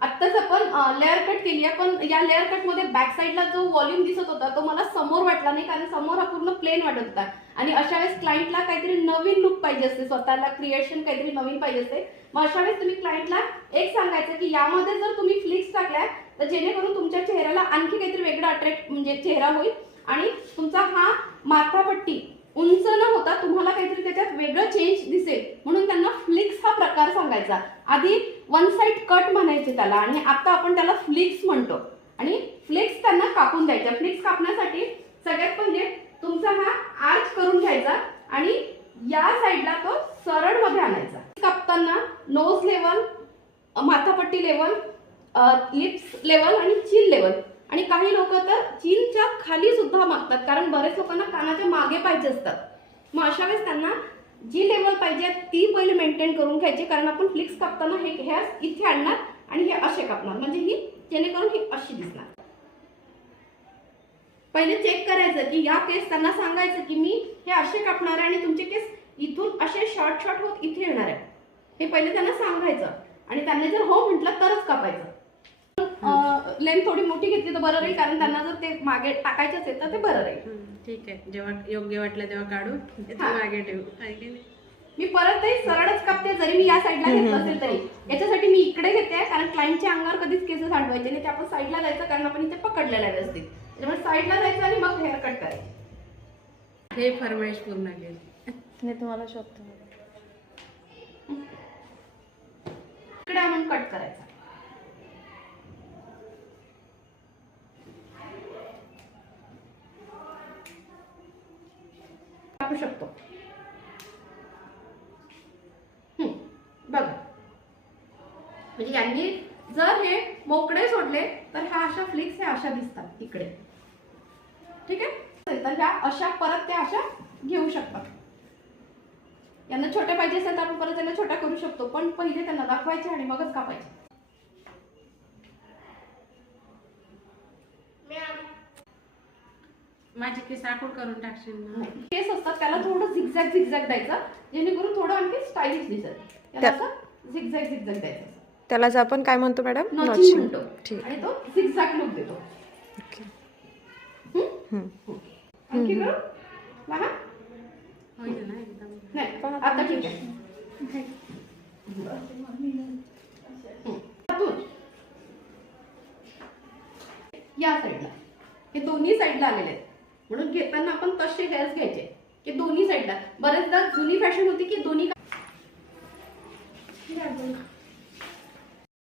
आत्ताच आपण layer cut केली आहे, पण या लेअर कट मध्ये बॅक साईडला जो व्हॉल्यूम दिसत होता तो मला समोर वाटला नाही, कारण समोर हा पूर्ण प्लेन वाटत होता. आणि अशा वेळेस क्लायंटला काहीतरी नवीन लुक पाहिजे असते, स्वतःला क्रिएशन काहीतरी नवीन पाहिजे असते. मग अशा वेळेस तुम्ही क्लायंटला एक सांगायचं की यामध्ये जर तुम्ही फ्लिक्स टाकल्या तर जेणेकरून तुमच्या चेहऱ्याला आणखी काहीतरी वेगळं अट्रॅक्ट म्हणजे चेहरा होईल आणि तुमचा हा माथापट्टी उंच न होता तुम्हाला काहीतरी त्याच्यात वेगळं चेंज दिसेल, म्हणून त्यांना फ्लिक्स हा प्रकार सांगायचा. आधी वन साइड कट म्हणायचे त्याला आणि आता आपण त्याला फ्लिक्स म्हणतो. आणि फ्लिक्स त्यांना कापून द्यायच्या. फ्लिक्स कापण्यासाठी सगळ्यात पहिले तुमचा हा आर्च करून घ्यायचा आणि या साईडला तो सरळ मध्ये आणायचा. कापताना नोज लेवल, माथापट्टी लेवल, लिप्स लेवल आणि चीन लेवल. आणि काही लोक तर चीनच्या खाली सुद्धा मागतात, कारण बरेच लोकांना कानाच्या मागे पाहिजे असतात. मग अशा वेळेस त्यांना जी लेवल पाहिजे ती पहिले मेंटेन करून घ्यायची, कारण आपण फ्लिक्स कापताना हे इथे आणणार आणि हे असे कापणार, म्हणजे ही जेणेकरून ही अशी दिसणार. पहिले चेक करायचं की या केस त्यांना सांगायचं की मी हे असे कापणार आहे आणि तुमचे केस इथून असे शॉर्ट शॉर्ट होत इथे येणार आहे, हे पहिले त्यांना सांगायचं. आणि त्यांनी जर हो म्हटलं तरच कापायचं. लेंथ थोडी मोठी घेतली तर बरं राहील, कारण त्यांना जर ते मागे टाकायचं असेल तर ते बरं राहील. ठीक आहे, जेव्हा योग्य वाटलं तेव्हा काढू, मागे ठेवू. मी परत ते सरळच कापते, जरी मी या साईडला घेतलं असेल तरी. याच्यासाठी मी इकडे घेते, कारण क्लायंटच्या अंगावर कधीच केस सांडवायचे नाही. ते आपण साईडला जायचं, कारण आपण इथे पकडलेलं आहे व्यवस्थित. त्यामुळे साईडला जायचं आणि मग हेअर कट करायचे. हे फरमाईश पूर्ण केली. मी तुम्हाला शोधतो. इकडे आपण कट करायचा. टाकू शकतो. बघा, म्हणजे यांनी जर हे मोकळे सोडले तर ह्या अशा फ्लिक्स ह्या अशा दिसतात इकडे. ठीक आहे, तर ह्या अशा परत त्या अशा घेऊ शकतात. यांना छोट्या पाहिजे असेल तर आपण परत त्यांना छोट्या करू शकतो, पण पहिले त्यांना दाखवायचे आणि मगच कापायचे. माझी केस आखूड करून टाकशील ना. केस असतात त्याला थोडं झिगझॅग झिगझॅग द्यायचं, जेणेकरून थोडं आणखी स्टायलिश दिसेल. त्याला असं झिगझॅग झिगझॅग द्यायचं. त्यालाच आपण काय म्हणतो मॅडम? नॉचिंग म्हणतो. ठीक. आणि तो झिगझॅग लुक देतो. ओके. आणखी करू बघा. होईल ना एकदम. नाही आता ठीक आहे. या साईडला हे दोन्ही साईडला आलेले आहेत, म्हणून घेताना आपण तसे हेअर्स घ्यायचे की दोन्ही साईडला. बरेचदा जुनी फॅशन होती की दोन्ही